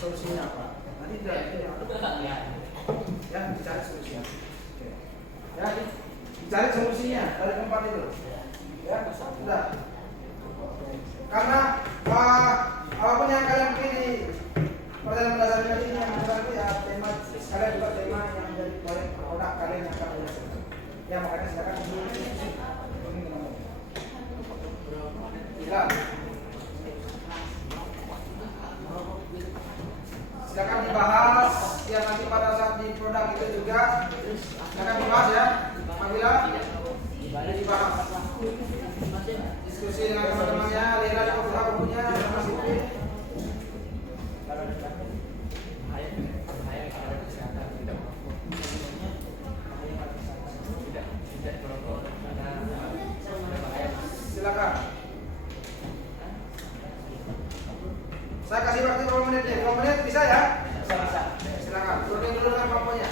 solusinya apa? Nanti ya dicari solusinya. Oke. Ya, dicari solusinya dari tempat itu. Ya, sudah. Karena apapun yang kalian pilih pertanyaan mendasar ini yang nanti ya tema sekalian juga tema yang menjadi proyek produk kalian yang akan dihasilkan. Ya makanya silakan diskusi. Silakan dibahas ya nanti pada saat di produk itu juga silakan dibahas ya. Apabila dibahas diskusi dengan teman-temannya, lihat di buka bukunya sama Siti. Silakan. Saya kasih waktu berapa menit nih? 2 menit bisa ya? Bisa. Silakan. Turunin dulu kan paponya.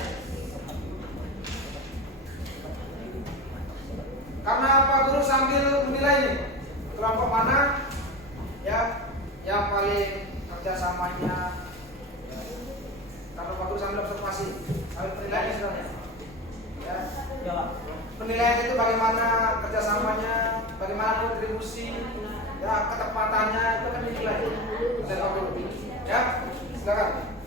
Karena Pak Guru sambil menilai nih kelompok mana ya yang paling kerjasamanya. Karena Pak Guru sambil observasi, sambil penilaian sebenarnya. Ya. Penilaian itu bagaimana kerjasamanya, bagaimana kontribusi, ya ketepatannya itu kan dinilai oleh Pak Guru. Ya, silakan.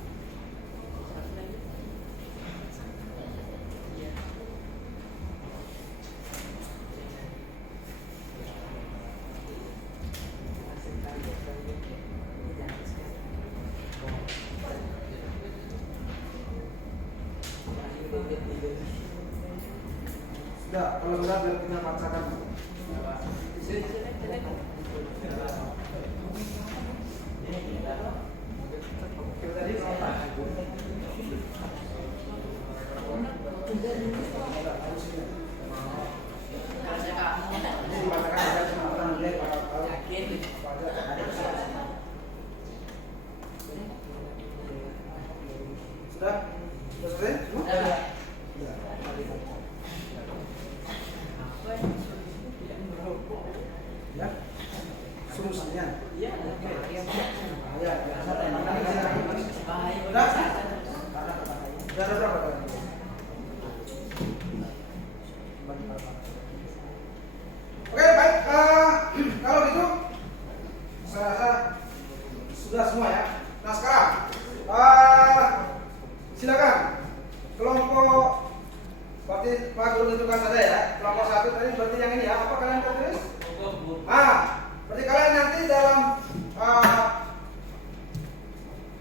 Sudah, kalau berat biar kita bacakan. Tadi sudah selesai? Ya, solusinya. Ya, sudah ada berapa? Oke, baik. Kalau gitu, saya rasa sudah semua ya. Nah sekarang, silakan kelompok. Berarti Pak Guru tentukan saja ya. Kelompok 1 tadi berarti yang ini ya. Apa kalian tulis? Berarti kalian nanti dalam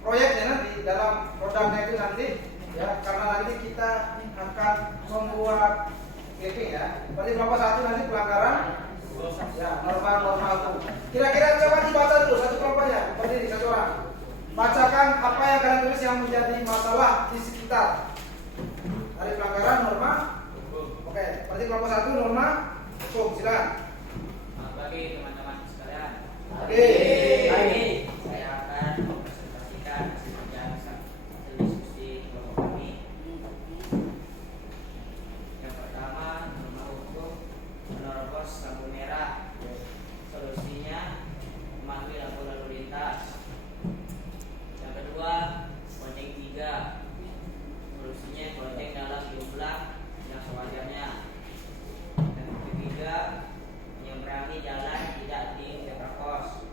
proyeknya nanti dalam produknya itu nanti ya karena nanti kita akan membuat clipping ya. Berarti kelompok 1 nanti pelanggaran ya norma-norma hukum. Kira-kira coba dibaca dulu satu kelompoknya. Berdiri satu orang. Bacakan apa yang kalian tulis yang menjadi masalah di sekitar dari pelanggaran norma. Oke, berarti kelompok 1 norma hukum. Silakan. Bagi teman-teman sekalian. Oke. Saya akan mempresentasikan hasil diskusi kelompok kami. Yang pertama, norma hukum menerobos lampu merah. Solusinya mematuhi lampu lalu lintas. Yang kedua, bonceng 3. Solusinya bonceng dalam jumlah yang sewajarnya. Yang ketiga, menyeberangi jalan tidak di zebra cross.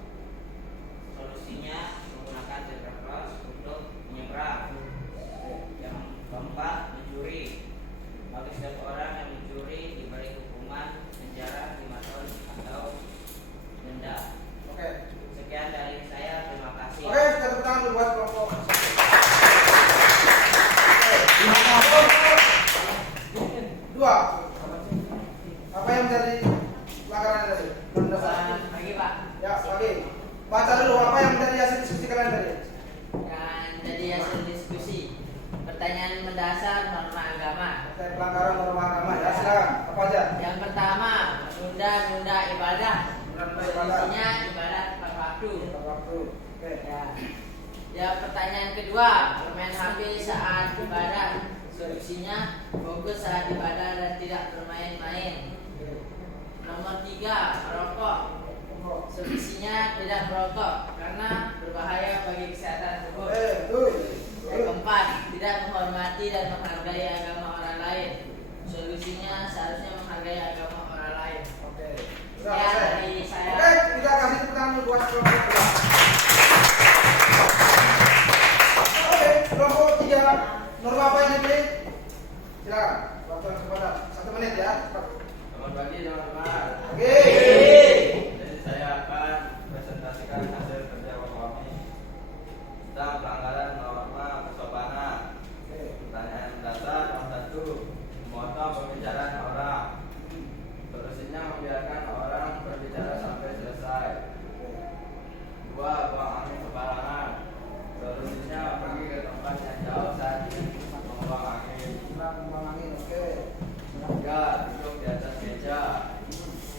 Solusinya menggunakan zebra cross untuk menyeberang. Yang keempat, mencuri. Bagi setiap orang yang mencuri diberi hukuman penjara 5 tahun atau denda. Oke. Sekian dari saya, terima kasih. Oke, kita tepuk tangan dulu buat kelompok. Dua. Apa yang menjadi pelanggaran tadi? Lagi Pak, Ya, lagi. Baca dulu apa yang menjadi hasil diskusi kalian tadi. yang jadi hasil diskusi pertanyaan mendasar norma agama. Pelanggaran norma agama ya, silakan. Apa aja? Yang pertama, menunda-nunda ibadah. Menunda ibadah. Solusinya ibadah tepat waktu. Tepat waktu. Oke. Ya. Ya, pertanyaan kedua, bermain HP saat ibadah. Solusinya fokus saat ibadah dan tidak bermain-main. Nomor 3, merokok. Solusinya tidak merokok karena berbahaya bagi kesehatan tubuh. tidak menghormati dan menghargai agama orang lain. Solusinya seharusnya menghargai agama orang lain. Oke. Ya, dari saya. Oke, kita kasih tepuk tangan buat kelompok kedua. Oke, kelompok 3. Norma apa yang dipilih? Silakan. Waktu yang kesempatan 1 menit ya. Cepat. Selamat pagi teman-teman. Oke. Jadi saya akan presentasikan hasil kerja kami tentang pelanggaran norma kesopanan. Pertanyaan dasar nomor 1, memotong pembicaraan orang. Solusinya membiarkan orang berbicara sampai selesai. 2, buang angin sembarangan. Solusinya pergi ke tempat yang jauh saat membuang angin. Buang angin. Oke. 3, duduk di atas meja.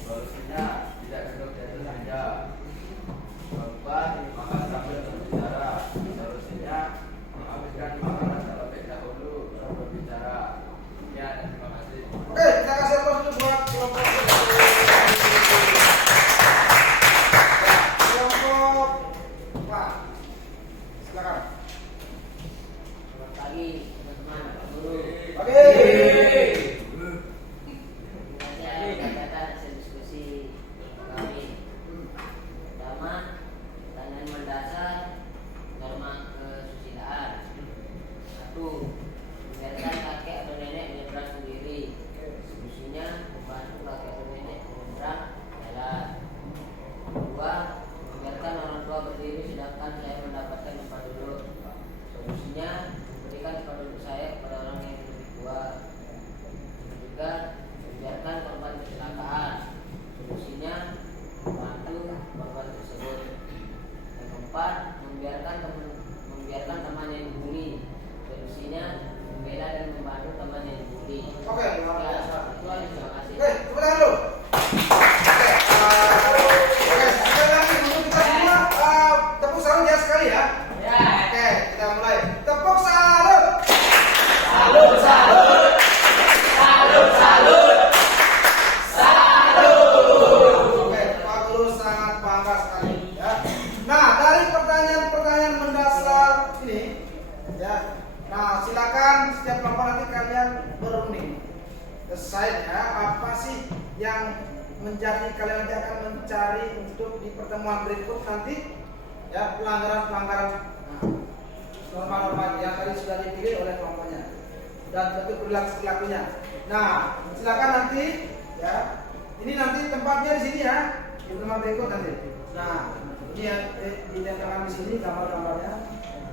Solusinya tidak duduk di atas meja. 4, makan sambil berbicara. Solusinya menghabiskan makanan terlebih dahulu baru berbicara. Ya, terima kasih. Oke, kita kasih aplaus dulu buat kelompok kedua. Kelompok 4. Silakan. Selamat pagi teman-teman, Pak Guru. Oke. Saya bacakan hasil diskusi kami. Pertama, pertanyaan mendasar norma kesusilaan. 1. Membiarkan kakek atau nenek menyeberang sendiri. Solusinya membantu kakek atau nenek menyeberang jalan. 2. Membiarkan orang tua berdiri sedangkan saya mendapatkan tempat duduk. Solusinya memberikan tempat duduk saya kepada orang yang lebih tua. 3. Membiarkan korban kecelakaan. Solusinya membantu korban tersebut. Yang keempat, membiarkan teman yang dibully. Solusinya membela dan membantu teman yang dibully. Oke, luar Ya, biasa. itu aja, terima kasih. Oke, tepuk tangan dulu. Oke, sekali lagi untuk kita semua tepuk salut ya sekali ya. Ya. Oke, kita mulai. Tepuk salut. Salut, salut. Salut, salut. Oke, Pak Guru sangat bangga sekali ya. Nah, dari pertanyaan-pertanyaan mendasar ini ya. Nah, silakan setiap kelompok nanti kalian berunding. Decide ya, apa sih yang menjadi kalian nanti akan mencari untuk di pertemuan berikut nanti ya, pelanggaran-pelanggaran norma-norma yang tadi sudah dipilih oleh kelompoknya dan tentu perilaku-perilakunya. Nah, silakan nanti ya. Ini nanti tempatnya di sini ya, di pertemuan berikut nanti. Nah, ini yang ditempelkan di sini gambar-gambarnya.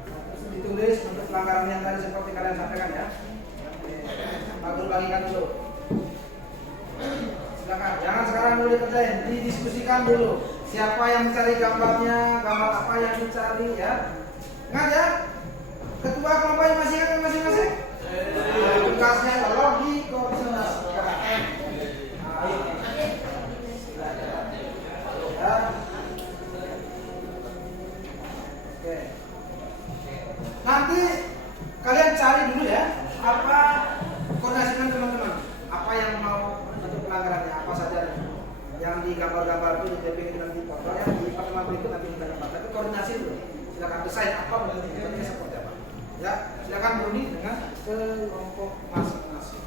Terus ditulis untuk pelanggaran yang tadi seperti kalian sampaikan ya. Pak Guru bagikan dulu. Silakan, jangan sekarang dulu dikerjain, didiskusikan dulu. Siapa yang mencari gambarnya, gambar apa yang dicari ya. Ingat ya, ketua kelompoknya masing-masing. Tugasnya logi koordinasi. Ayo. Ya. Oke. Nanti kalian cari dulu ya, apa koordinasikan teman-teman, apa yang mau untuk pelanggarannya, apa saja yang di gambar-gambar itu di DPG nanti fotonya di pertemuan berikut nanti kita dapat. Tapi koordinasi dulu, silakan desain apa bentuknya seperti apa. Ya, silakan berunding dengan kelompok masing-masing.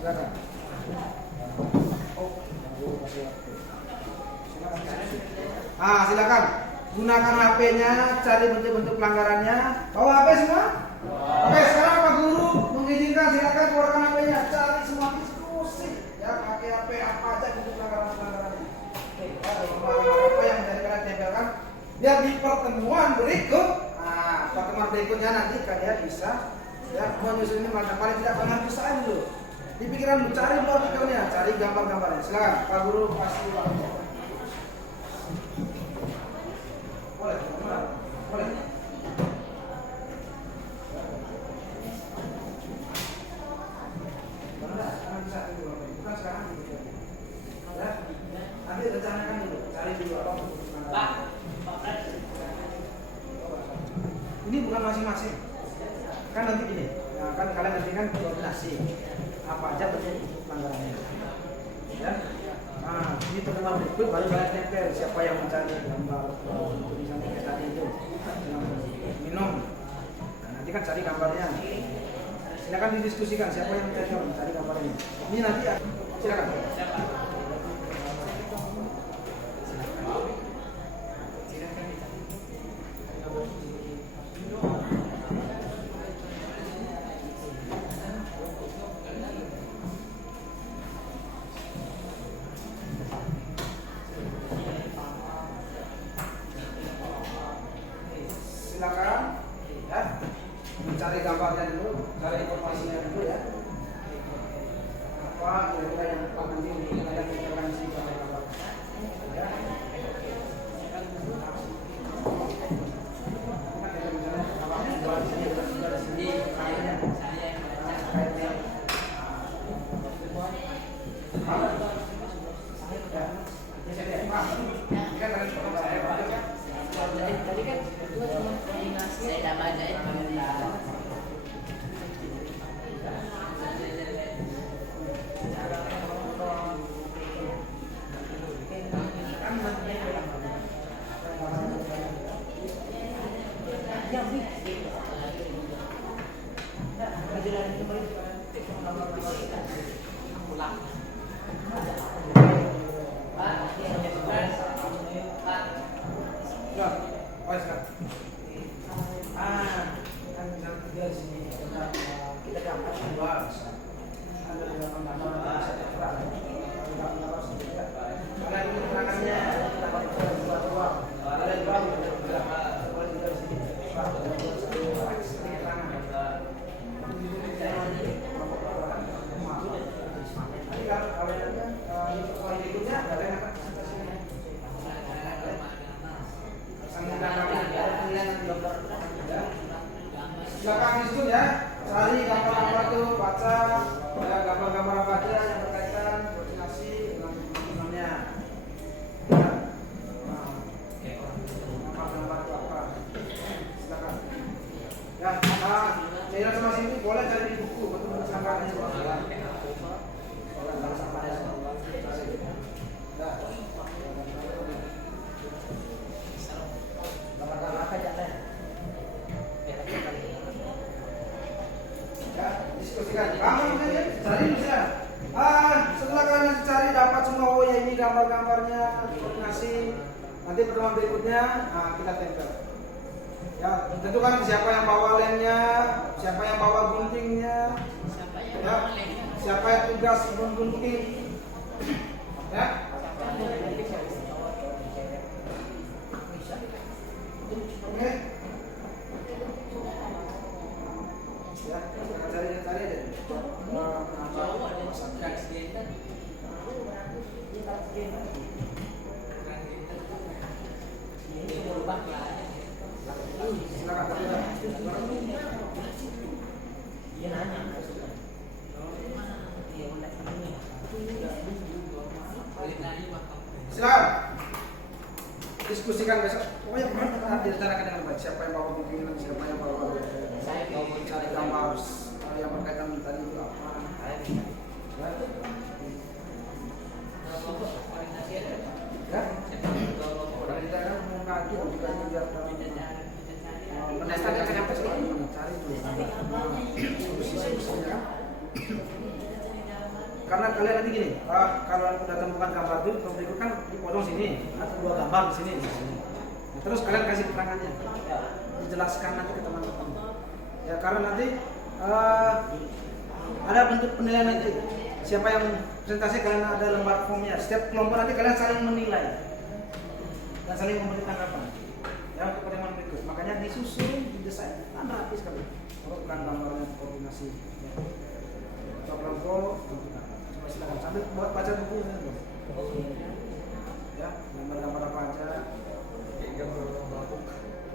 Silakan. Silakan gunakan HP-nya, cari bentuk-bentuk pelanggarannya. Bawa HP semua? Oke, sekarang Pak Guru mengizinkan, silakan keluarkan HP-nya, cari semua diskusi. Ya, pakai HP apa aja bentuk pelanggarannya. Apa yang menjadi kalian tempelkan? Biar di pertemuan berikut, pertemuan berikutnya nanti kalian bisa ya menyusun macam paling tidak penghapusan dulu. Di pikiran dulu, cari dulu artikelnya, cari gambar-gambarnya. Silakan Pak Guru pasti waktu. Boleh. Bukan sekarang gitu. Ya, nanti rencanakan dulu, cari dulu apa untuk Pak, ini bukan masing-masing. Kan nanti gini, nah, kan kalian nanti kan koordinasi apa aja bentuk pelanggarannya. Ya. Nah, ini pertemuan berikut baru kalian tempel siapa yang mencari gambar tulisan kayak tadi itu yang minum. Nah, nanti kan cari gambarnya. Silakan didiskusikan siapa yang mencari gambar ini. Ini nanti ya. Silakan. Silakan ya, mencari gambarnya dulu, cari informasinya dulu ya. Apa kira-kira yang akan nanti ada intervensi gambar-gambar ya. Saya dah baca itu. Ya, oh sekarang. Kan misalnya dia di sini kita gambar dua bisa. Ada di dalam gambar bisa terang. Gambar sendiri ya. Karena ini keterangannya dapat dua. Ada dua boleh juga di sini. Nanti kalau yang berikutnya ada yang akan presentasinya. Silakan diskusi ya, cari gambar-gambar itu, baca ya, gambar-gambar apa aja yang berkaitan koordinasi dengan teman-temannya. Ya. Gambar-gambar itu apa? Silakan. Ya, daerah sama sini boleh cari di buku, betul-betul sampahnya semua. Diskusikan. Kamu cari bisa. Setelah kalian cari dapat semua, oh ya ini gambar-gambarnya, koordinasi. Nanti pertemuan berikutnya kita tempel. Ya, tentukan siapa yang bawa lemnya, siapa yang bawa guntingnya, ya, siapa yang tugas gunting. Ya. Oke. Ya, cari deh. Silakan. Dia nanya. Silakan. Diskusikan besok. Pokoknya pernah direncanakan dengan baik. Siapa yang bawa gunting, siapa yang bawa. Saya mau mencari gambar yang berkaitan tadi itu apa? Ya? Orang kita kan mau ngaji, juga biar pendaftaran kenapa sih? Mencari dulu solusi-solusinya. Karena kalian nanti gini, kalau udah temukan gambar itu, berikut kan dipotong sini, atau dua gambar di sini. Nah, terus kalian kasih keterangannya, ya, dijelaskan nanti ke teman-teman. Ya karena nanti ada bentuk penilaian nanti. Siapa yang presentasi kalian ada lembar formnya. Setiap kelompok nanti kalian saling menilai dan saling memberi tanggapan. Ya untuk pertemuan berikut. Makanya disusun, didesain, rapi sekali. Kalau bukan gambarnya koordinasi. Ya. Untuk kelompok, coba silakan sambil buat baca buku ini. Ya, gambar-gambar apa aja.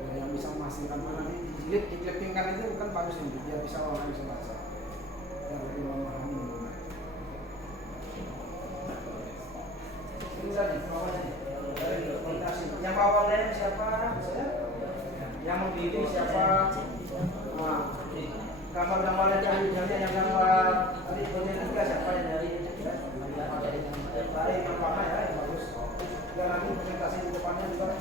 Yang bisa memastikan nanti dijilid, diklepingkan itu kan bagus ini. Dia bisa orang bisa baca. Yang lebih memahami. Ini tadi, dari koordinasi. Yang bawa lem siapa? Yang membidik siapa? Nah, gambar-gambarnya yang gambar tadi bagian juga siapa yang dari yang pertama ya, yang bagus. Dan nanti presentasi di depannya juga.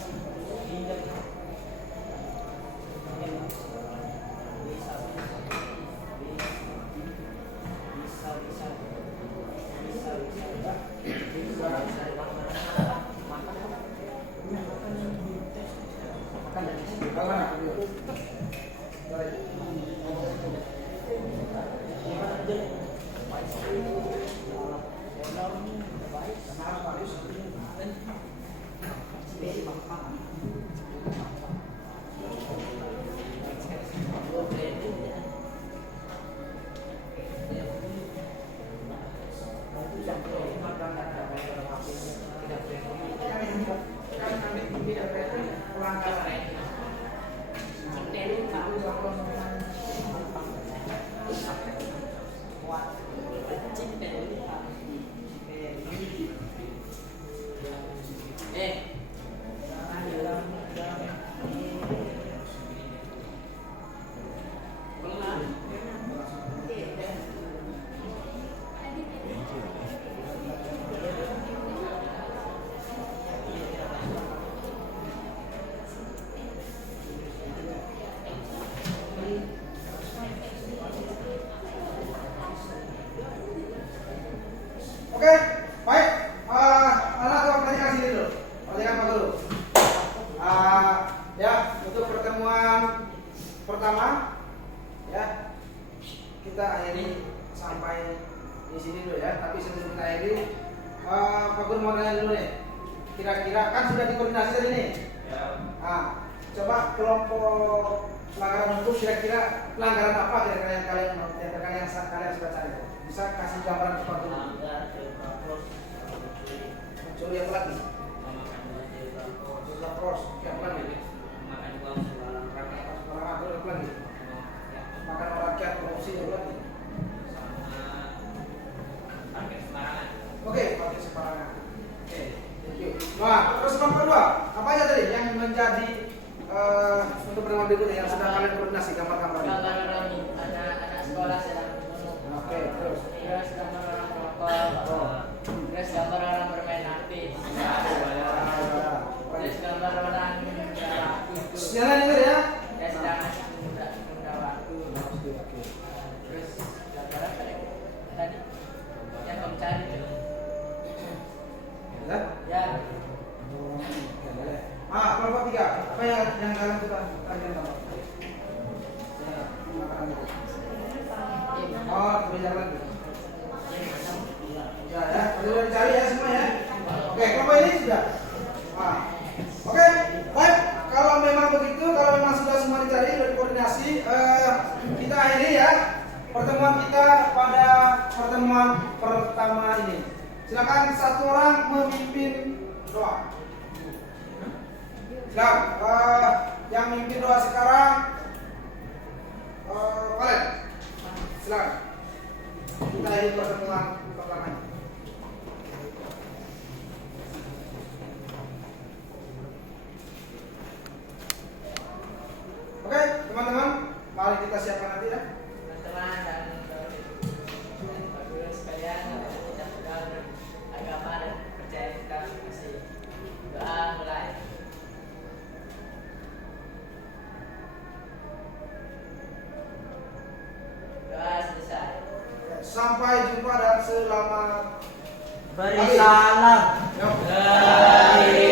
Oke, baik. Anak coba perhatikan sini dulu. Perhatikan Pak Guru. Ya, untuk pertemuan pertama, ya kita akhiri sampai di sini dulu ya. Tapi sebelum kita akhiri, Pak Guru mau tanya dulu nih. Kira-kira kan sudah dikoordinasi tadi nih. Coba kelompok pelanggaran hukum kira-kira pelanggaran apa kira-kira yang kalian sudah cari? Bisa kasih gambaran ke Pak Guru? Mencuri apa lagi? Lapros, apa lagi? Orang atur apa lagi? Makan orang rakyat, korupsi apa lagi? Oke, parkir sembarangan. Oke, thank you. Nah, terus yang kedua, apa aja tadi yang menjadi untuk pertemuan berikutnya yang sedang kalian koordinasi gambar-gambarnya? Gambar orang anak sekolah sedang menunggu. Oke, terus. Terus gambar orang merokok. Terus gambar orang bermain api. Terus gambar orang waktu. Nyala denger ya. Ya sedang menunda waktu. Terus gambar apa ya? Tadi yang kamu cari itu. Ya. Ya. Kelompok 3. Apa yang kalian sudah kalian tahu? Ya, makanan itu. Kebijakan lagi. Ya, sudah dicari ya semua ya. Oke, kelompok ini sudah. Oke, baik. Kalau memang begitu, kalau memang sudah semua dicari, sudah koordinasi, kita akhiri ya pertemuan kita pada pertemuan pertama ini. Silakan satu orang memimpin doa. Silakan. Yang memimpin doa sekarang, kalian. Silakan. Kita akhiri pertemuan pertama ini. Oke, teman-teman, mari kita siapkan nanti ya. Teman-teman dan Bapak sekalian, kita sudah beragama dan percaya kita masih doa mulai. Doa selesai. Sampai jumpa dan selamat Beri salam. Yuk.